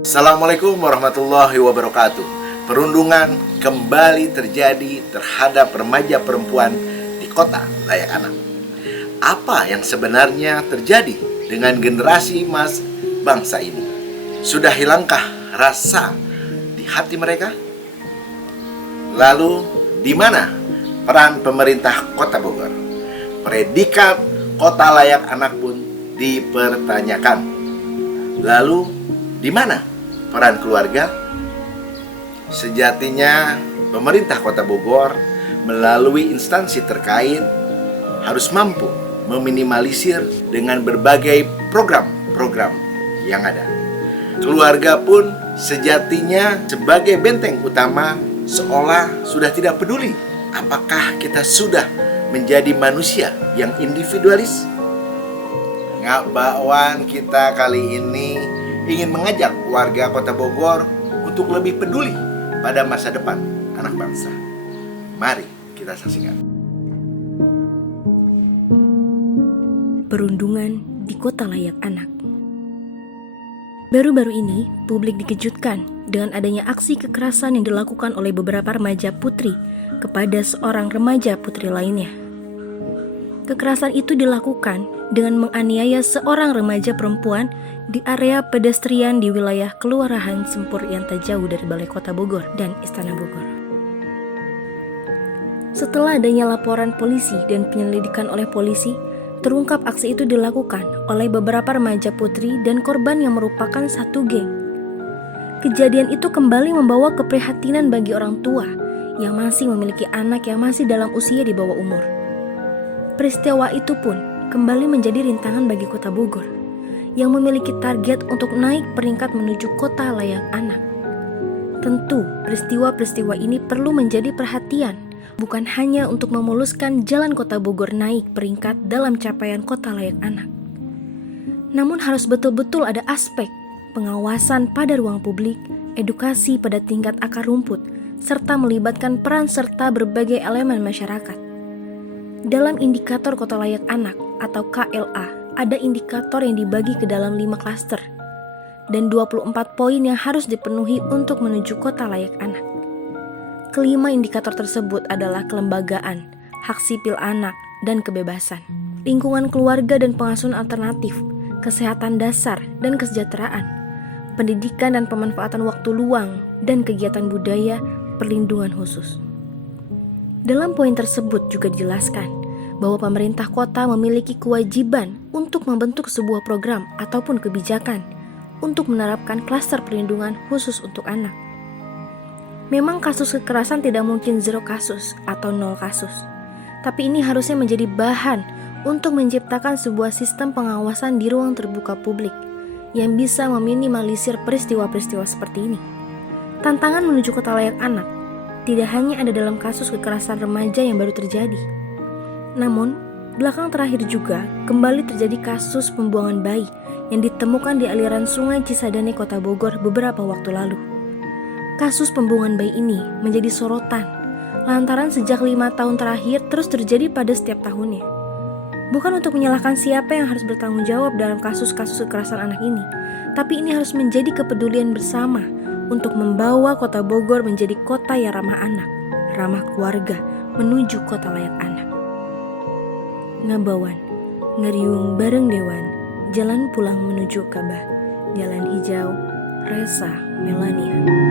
Assalamualaikum warahmatullahi wabarakatuh. Perundungan kembali terjadi terhadap remaja perempuan di kota layak anak. Apa yang sebenarnya terjadi dengan generasi emas bangsa ini? Sudah hilangkah rasa di hati mereka? Lalu di mana peran pemerintah Kota Bogor? Predikat kota layak anak pun dipertanyakan. Lalu di mana peran keluarga? Sejatinya pemerintah Kota Bogor melalui instansi terkait harus mampu meminimalisir dengan berbagai program-program yang ada. Keluarga pun sejatinya sebagai benteng utama seolah sudah tidak peduli apakah kita sudah menjadi manusia yang individualis. Ngabakwan kita kali ini ingin mengajak warga Kota Bogor untuk lebih peduli pada masa depan anak bangsa. Mari kita saksikan. Perundungan di kota layak anak. Baru-baru ini, publik dikejutkan dengan adanya aksi kekerasan yang dilakukan oleh beberapa remaja putri kepada seorang remaja putri lainnya. Kekerasan itu dilakukan dengan menganiaya seorang remaja perempuan di area pedestrian di wilayah Kelurahan Sempur yang tak jauh dari Balai Kota Bogor dan Istana Bogor. Setelah adanya laporan polisi dan penyelidikan oleh polisi, terungkap aksi itu dilakukan oleh beberapa remaja putri dan korban yang merupakan satu geng. Kejadian itu kembali membawa keprihatinan bagi orang tua yang masih memiliki anak yang masih dalam usia di bawah umur. Peristiwa itu pun kembali menjadi rintangan bagi Kota Bogor yang memiliki target untuk naik peringkat menuju kota layak anak. Tentu, peristiwa-peristiwa ini perlu menjadi perhatian, bukan hanya untuk memuluskan jalan Kota Bogor naik peringkat dalam capaian kota layak anak. Namun harus betul-betul ada aspek pengawasan pada ruang publik, edukasi pada tingkat akar rumput, serta melibatkan peran serta berbagai elemen masyarakat. Dalam indikator kota layak anak atau KLA, ada indikator yang dibagi ke dalam 5 klaster dan 24 poin yang harus dipenuhi untuk menuju kota layak anak. Kelima indikator tersebut adalah kelembagaan, hak sipil anak, dan kebebasan, lingkungan keluarga dan pengasuhan alternatif, kesehatan dasar dan kesejahteraan, pendidikan dan pemanfaatan waktu luang, dan kegiatan budaya, perlindungan khusus. Dalam poin tersebut juga dijelaskan bahwa pemerintah kota memiliki kewajiban untuk membentuk sebuah program ataupun kebijakan untuk menerapkan klaster perlindungan khusus untuk anak. Memang kasus kekerasan tidak mungkin 0 kasus atau 0 kasus, tapi ini harusnya menjadi bahan untuk menciptakan sebuah sistem pengawasan di ruang terbuka publik yang bisa meminimalisir peristiwa-peristiwa seperti ini. Tantangan menuju kota layak anak tidak hanya ada dalam kasus kekerasan remaja yang baru terjadi. Namun, belakang terakhir juga kembali terjadi kasus pembuangan bayi yang ditemukan di aliran Sungai Cisadane, Kota Bogor beberapa waktu lalu. Kasus pembuangan bayi ini menjadi sorotan lantaran sejak 5 tahun terakhir terus terjadi pada setiap tahunnya. Bukan untuk menyalahkan siapa yang harus bertanggung jawab dalam kasus-kasus kekerasan anak ini, tapi ini harus menjadi kepedulian bersama untuk membawa Kota Bogor menjadi kota yang ramah anak, ramah keluarga, menuju kota layak anak. Ngabawan, ngeriung bareng Dewan, jalan pulang menuju Kabah, jalan hijau, Resa Melania.